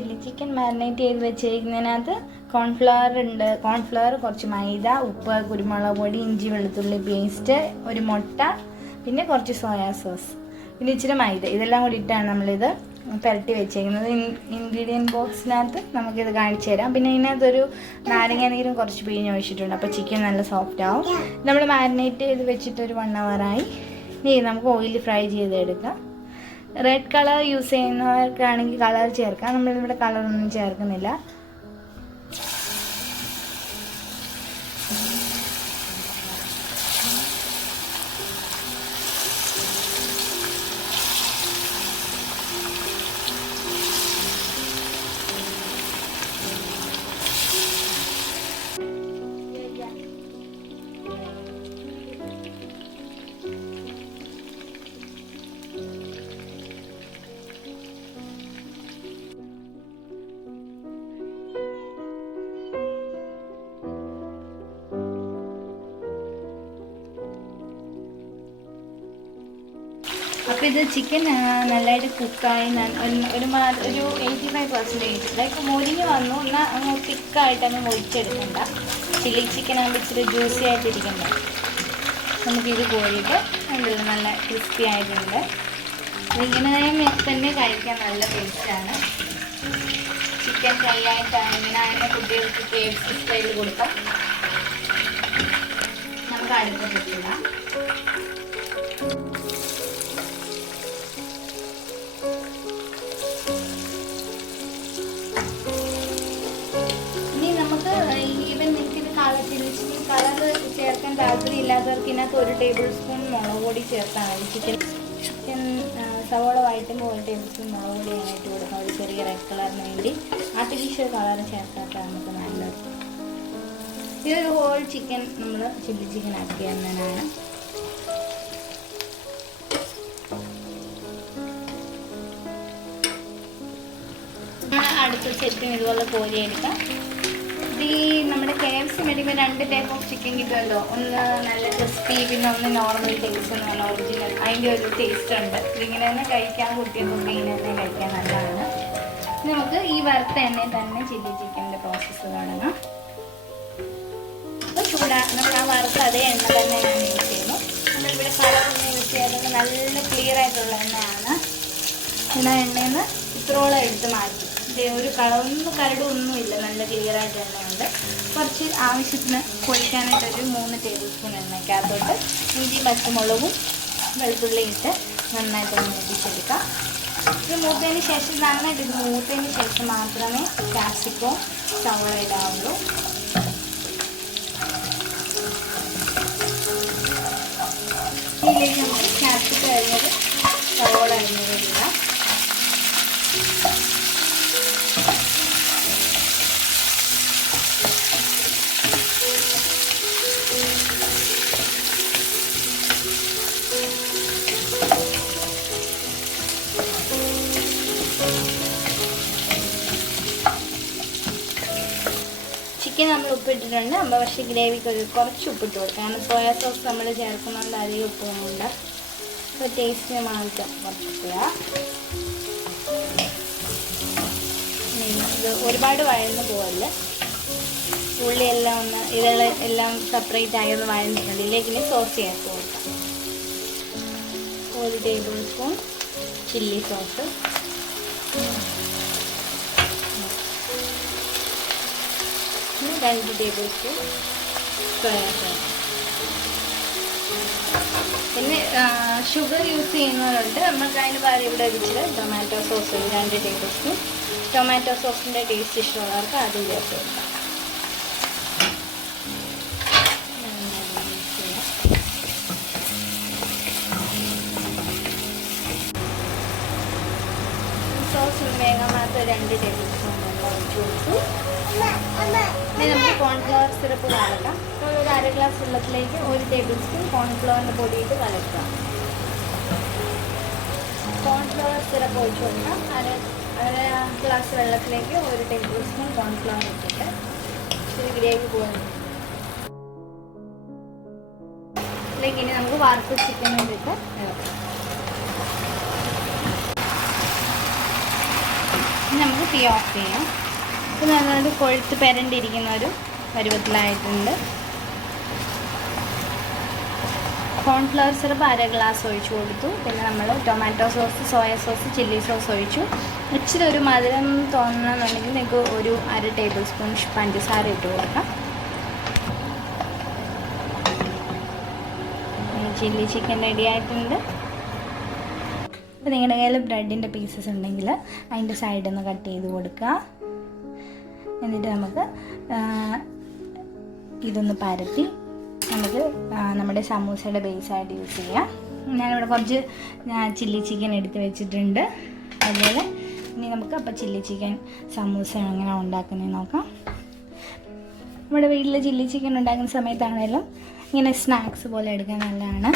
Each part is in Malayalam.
ചില്ലി ചിക്കൻ മാരിനേറ്റ് ചെയ്ത് വെച്ചേക്കുന്നതിനകത്ത് കോൺഫ്ലവർ ഉണ്ട്. കോൺഫ്ലവർ, കുറച്ച് മൈദ, ഉപ്പ്, കുരുമുളക് പൊടി, ഇഞ്ചി വെളുത്തുള്ളി പേസ്റ്റ്, ഒരു മുട്ട, പിന്നെ കുറച്ച് സോയാ സോസ്, പിന്നെ ഇച്ചിരി മൈദ. ഇതെല്ലാം കൂടി ഇട്ടാണ് നമ്മളിത് പുരട്ടി വെച്ചേക്കുന്നത്. ഇൻഗ്രീഡിയൻറ്റ് ബോക്സിനകത്ത് നമുക്കിത് കാണിച്ചു തരാം. പിന്നെ ഇതിനകത്തൊരു നാരങ്ങ നീരും കുറച്ച് പിഴിഞ്ഞ് ഒഴിച്ചിട്ടുണ്ട്. അപ്പോൾ ചിക്കൻ നല്ല സോഫ്റ്റ് ആവും. നമ്മൾ മാരിനേറ്റ് ചെയ്ത് വെച്ചിട്ടൊരു 1 ഹവറായി. ഇനി നമുക്ക് ഓയിൽ ഫ്രൈ ചെയ്തെടുക്കാം. റെഡ് കളർ യൂസ് ചെയ്യുന്നവർക്കാണെങ്കിൽ കളർ ചേർക്കാം. നമ്മളിവിടെ കളറൊന്നും ചേർക്കുന്നില്ല. അപ്പോൾ ഇത് ചിക്കൻ നല്ലതായിട്ട് കുക്കായി ഒരു 85% ലൈക്ക് മൊരിഞ്ഞ് വന്നു. എന്നാൽ അങ്ങ് തിക്കായിട്ടങ്ങ് മൊരിച്ചെടുക്കണ്ട. ചില്ലി ചിക്കൻ ആകുമ്പോൾ ഇച്ചിരി ജ്യൂസി ആയിട്ടിരിക്കണ്ട. നമുക്കിത് കോരിയിട്ട് ഉണ്ടല്ലോ നല്ല ക്രിസ്പി ആയിട്ടുണ്ട്. ഇങ്ങനെ തന്നെ കഴിക്കാൻ നല്ല ടേസ്റ്റാണ്. ചിക്കൻ ഫ്രൈ ആയിട്ടാണ് ഇങ്ങനെ അതിനെ കുട്ടികൾക്ക് KFC സ്റ്റൈൽ കൊടുക്കാം. നമുക്ക് അടുപ്പിട്ടിടാം. കളർ ചേർക്കാൻ താല്പര്യമില്ലാത്തവർക്ക് ഇതിനകത്ത് 1 ടേബിൾ സ്പൂൺ മുളക് പൊടി ചേർത്താൽ മതി. ചിക്കൻ സവോള വഴറ്റുമ്പോൾ 1 ടേബിൾ സ്പൂൺ മുളക് പൊടി ആയിട്ട് കൊടുക്കാം. ഒരു ചെറിയ റെഡ് കളറിന് വേണ്ടി. ആർട്ടിഫിഷ്യൽ കളർ ചേർത്താൽ നമുക്ക് നല്ലത്. ഇതൊരു ഹോൾ ചിക്കൻ നമ്മൾ ചില്ലി ചിക്കൻ ആക്കി തന്നതാണ്. അടുത്ത സെറ്റും ഇതുപോലെ കോരിയെടുക്കാം. ഈ നമ്മുടെ KFC മേടിക്കുമ്പോൾ 2 ടൈപ്പ് ഓഫ് ചിക്കൻ കിട്ടുമല്ലോ. ഒന്ന് നല്ല ക്രിസ്പി, പിന്നെ ഒന്ന് നോർമൽ ടേസ്റ്റ് എന്ന് പറഞ്ഞാൽ ഒറിജിനൽ. അതിൻ്റെ ഒരു ടേസ്റ്റ് ഉണ്ട്. ഇതിങ്ങനെ തന്നെ കഴിക്കാൻ, കുട്ടികൾക്കൊക്കെ ഇങ്ങനെ തന്നെ കഴിക്കാൻ നല്ലതാണ്. നമുക്ക് ഈ വറുത്ത എണ്ണയിൽ തന്നെ ചില്ലി ചിക്കൻ്റെ പ്രോസസ്സ് തുടങ്ങാം. അപ്പോൾ നമ്മൾ ആ വറുത്ത അതേ എണ്ണ തന്നെ ഞാൻ യൂസ് ചെയ്യുന്നു. നമ്മളിവിടെ കളറൊന്നും യൂസ് ചെയ്യാതെ നല്ല ക്ലിയർ ആയിട്ടുള്ള എണ്ണയാണ്. പിന്നെ എണ്ണയിൽ നിന്ന് ഇത്രോളം എടുത്ത് മാറ്റി. ഒരു കളറൊന്നും കരടൊന്നുമില്ല. നല്ല ക്ലിയർ ആയിട്ട് എണ്ണയുണ്ട്. കുറച്ച് ആവശ്യത്തിന് പൊഴിക്കാനായിട്ടൊരു 3 ടേബിൾ സ്പൂൺ എണ്ണയ്ക്കകത്തോട്ട് ഇഞ്ചി, പച്ചമുളകും വെളുത്തുള്ളി ഇട്ട് നന്നായിട്ടൊന്ന് മൂപ്പിച്ചെടുക്കാം. ഇത് മൂത്തതിന് ശേഷം നന്നായിട്ട് ഇത് മൂത്തതിന് ശേഷം മാത്രമേ കാപ്സിക്കവും സവോള ഇടാവുള്ളൂ. ഇതിലേക്ക് നമുക്ക് കാപ്സിക്കം അരിഞ്ഞത്, സവോള അരിഞ്ഞത് ഇടാം. ചിക്കൻ നമ്മൾ ഉപ്പിട്ടിട്ടുണ്ട്. പക്ഷേ ഗ്രേവിക്ക് കുറച്ച് ഉപ്പിട്ട് കൊടുക്കാം. കാരണം സോയാ സോസ് നമ്മൾ ചേർക്കുന്നുണ്ട്. അധികം ഉപ്പൊന്നുമില്ല. അപ്പോൾ ടേസ്റ്റിന് മാത്രം കുറച്ച് ഉപ്പിടുക. ഇത് ഒരുപാട് വഴന്ന് പോകല്ല. ഉള്ളിയെല്ലാം ഒന്ന് ഇതെല്ലാം സെപ്പറേറ്റ് ആയി ഒന്ന് വഴന്നിട്ടുണ്ട്. ഇതിലേക്ക് സോസ് ചേർത്ത് കൊടുക്കാം. 1 ടേബിൾ സ്പൂൺ ചില്ലി സോസ്, പിന്നെ 2 ടേബിൾ സ്പൂൺ സോയാ സോസ്. പിന്നെ ഷുഗർ യൂസ് ചെയ്യുന്നവരുണ്ട്. നമുക്ക് അതിന് പകരം ഇവിടെ വെച്ചിട്ട് tomato sauce 2 tablespoon. Tomato സോസിൻ്റെ ടേസ്റ്റ് ഇഷ്ടമുള്ളവർക്ക് അതും ചേർത്ത് കൊടുക്കാം. സോസ് വേഗം മാത്രം 2 ടേബിൾ സ്പൂൺ ഒഴിച്ച് കൊടുത്തു. ഇനി നമുക്ക് കോൺഫ്ലവർ സിറപ്പ് കലക്കാം. ഒരു 1/2 ഗ്ലാസ് വെള്ളത്തിലേക്ക് 1 ടേബിൾ സ്പൂൺ കോൺഫ്ലവറിൻ്റെ പൊടിയിട്ട് കലക്കാം. കോൺഫ്ലവർ സിറപ്പ് ഒഴിച്ച് കൊടുക്കാം. അര ഗ്ലാസ് വെള്ളത്തിലേക്ക് 1 ടേബിൾ സ്പൂൺ കോൺഫ്ലവർ ഇട്ടിട്ട് ഇച്ചിരി ഗ്രേവി പോകുന്നു. ഇതിലേക്ക് ഇനി നമുക്ക് വറുത്ത ചിക്കൻ ഇട്ടിട്ട് ഇനി നമുക്ക് തീ ഓഫ് ചെയ്യാം. അപ്പോൾ നന്നായിട്ട് കൊഴുത്ത് പെരണ്ടിരിക്കുന്ന ഒരു പരുവത്തിലായിട്ടുണ്ട്. കോൺഫ്ലവർ സിറപ്പ് 1/2 ഗ്ലാസ് ഒഴിച്ചു കൊടുത്തു. പിന്നെ നമ്മൾ tomato sauce, soya sauce, chilli sauce ഒഴിച്ചു. ഇച്ചിരി ഒരു മധുരം തോന്നണമെന്നുണ്ടെങ്കിൽ നിങ്ങൾക്ക് ഒരു 1/2 ടേബിൾ സ്പൂൺ പഞ്ചസാര ഇട്ട് കൊടുക്കാം. ചില്ലി ചിക്കൻ റെഡി ആയിട്ടുണ്ട്. അപ്പോൾ നിങ്ങളുടെ കയ്യിൽ ബ്രെഡിൻ്റെ പീസസ് ഉണ്ടെങ്കിൽ അതിൻ്റെ സൈഡിൽ നിന്ന് കട്ട് ചെയ്ത് കൊടുക്കുക. എന്നിട്ട് നമുക്ക് ഇതൊന്ന് പരത്തി നമുക്ക് നമ്മുടെ സമൂസയുടെ ബേസായിട്ട് യൂസ് ചെയ്യാം. ഞാനിവിടെ കുറച്ച് ചില്ലി ചിക്കൻ എടുത്ത് വെച്ചിട്ടുണ്ട്. അതുപോലെ ഇനി നമുക്ക് അപ്പോൾ ചില്ലി ചിക്കൻ സമൂസ എങ്ങനെ ഉണ്ടാക്കുന്നതെന്ന് നോക്കാം. നമ്മുടെ വീട്ടിൽ ചില്ലി ചിക്കൻ ഉണ്ടാക്കുന്ന സമയത്താണെങ്കിലും ഇങ്ങനെ സ്നാക്സ് പോലെ എടുക്കാൻ നല്ലതാണ്.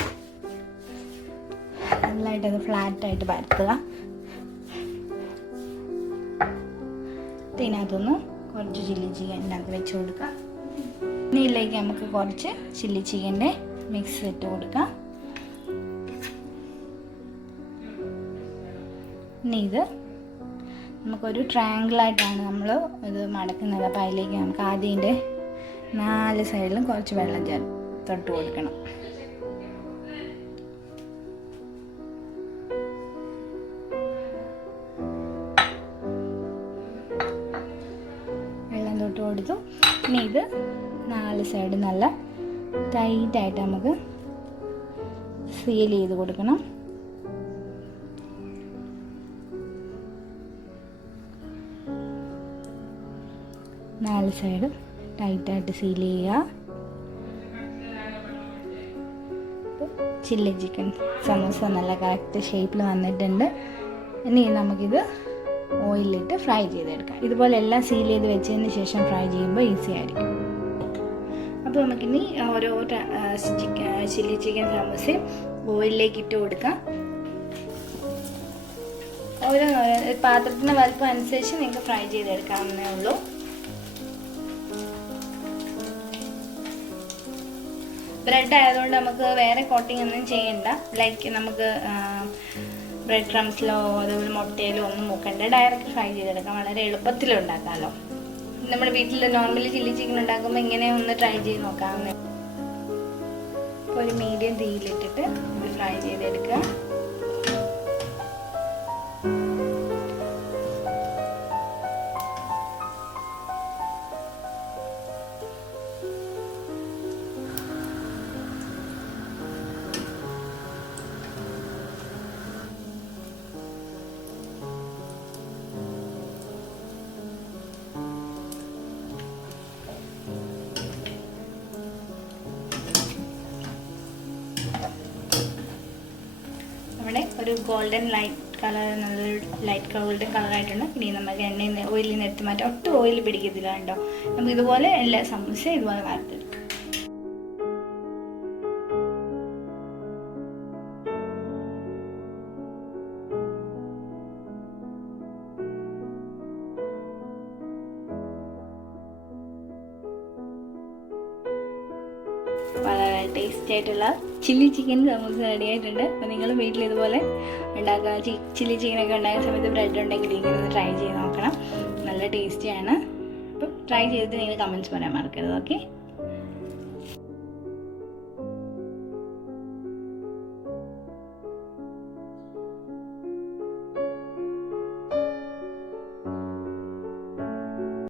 നല്ലതായിട്ടത് ഫ്ലാറ്റായിട്ട് പരത്തുക. ഇതിനകത്തൊന്ന് കുറച്ച് ചില്ലി ചിക്കൻ ഇതിനകത്ത് വെച്ച് കൊടുക്കുക. ഇതിലേക്ക് നമുക്ക് കുറച്ച് ചില്ലി ചിക്കൻ്റെ മിക്സ് ഇട്ട് കൊടുക്കാം. ഇനി ഇത് നമുക്കൊരു ട്രയാങ്കിളായിട്ടാണ് നമ്മൾ ഇത് മടക്കുന്നത്. അപ്പോൾ അതിലേക്ക് നമുക്ക് ആദ്യം ഇതിൻ്റെ 4 സൈഡിലും കുറച്ച് വെള്ളം തൊട്ട് കൊടുക്കണം. വെള്ളം തൊട്ട് കൊടുത്തു. ഇനി ഇത് 4 സൈഡ് നല്ല ടൈറ്റായിട്ട് നമുക്ക് സീൽ ചെയ്ത് കൊടുക്കണം. നാല് സൈഡ് ടൈറ്റായിട്ട് സീൽ ചെയ്യുക. ചില്ലി ചിക്കൻ സമോസ നല്ല കറക്റ്റ് ഷേപ്പിൽ വന്നിട്ടുണ്ട്. ഇനി നമുക്കിത് ഓയിലിട്ട് ഫ്രൈ ചെയ്തെടുക്കാം. ഇതുപോലെ എല്ലാം സീൽ ചെയ്ത് വെച്ചതിന് ശേഷം ഫ്രൈ ചെയ്യുമ്പോൾ ഈസി ആയിരിക്കും. അപ്പോൾ നമുക്കിനി ഓരോ ചില്ലി ചിക്കൻ സമോസയും ഓയിലിലേക്ക് ഇട്ട് കൊടുക്കാം. ഓരോ പാത്രത്തിൻ്റെ വലുപ്പം അനുസരിച്ച് നിങ്ങൾക്ക് ഫ്രൈ ചെയ്തെടുക്കാവുന്നേ ഉള്ളൂ. ബ്രെഡ് ആയതുകൊണ്ട് നമുക്ക് വേറെ കോട്ടിംഗ് ഒന്നും ചെയ്യണ്ട. ലൈക്ക് നമുക്ക് ബ്രെഡ് ക്രംസിലോ അതുപോലെ മുട്ടയിലോ ഒന്നും മുക്കണ്ട. ഡയറക്റ്റ് ഫ്രൈ ചെയ്തെടുക്കാം. വളരെ എളുപ്പത്തിലുണ്ടാക്കാമല്ലോ. നമ്മുടെ വീട്ടിൽ നോർമലി ചില്ലി ചിക്കൻ ഉണ്ടാക്കുമ്പോൾ ഇങ്ങനെ ഒന്ന് ട്രൈ ചെയ്ത് നോക്കാവുന്ന. ഒരു മീഡിയം തീയിലിട്ടിട്ട് ഇത് ഫ്രൈ ചെയ്തെടുക്കുക. ഒരു ഗോൾഡൻ ലൈറ്റ് കളർ, നല്ലൊരു ലൈറ്റ് ഗോൾഡൻ കളറായിട്ടുണ്ട്. ഇനി നമുക്ക് എണ്ണയിൽ നിന്ന് ഓയിലിൽ നിന്ന് എടുത്ത് മാറ്റാം. ഒട്ടും ഓയിൽ പിടിക്കത്തില്ല കേട്ടോ. നമുക്ക് ഇതുപോലെ എല്ലാ സമൂസ ഇതുപോലെ വറുത്തെടുക്കാം. വളരെ ടേസ്റ്റി ആയിട്ടുള്ള ചില്ലി ചിക്കൻ സമൂസ റെഡി ആയിട്ടുണ്ട്. അപ്പോൾ നിങ്ങൾ വീട്ടിൽ ഇതുപോലെ ഉണ്ടാക്കുക. ചില്ലി ചിക്കനൊക്കെ ഉണ്ടാക്കുന്ന സമയത്ത് ബ്രെഡ് ഉണ്ടെങ്കിൽ ഇങ്ങനെ ട്രൈ ചെയ്ത് നോക്കണം. നല്ല ടേസ്റ്റിയാണ്. അപ്പം ട്രൈ ചെയ്തിട്ട് നിങ്ങൾ കമൻറ്റ്സ് പറയാൻ മറക്കരുത്. ഓക്കെ.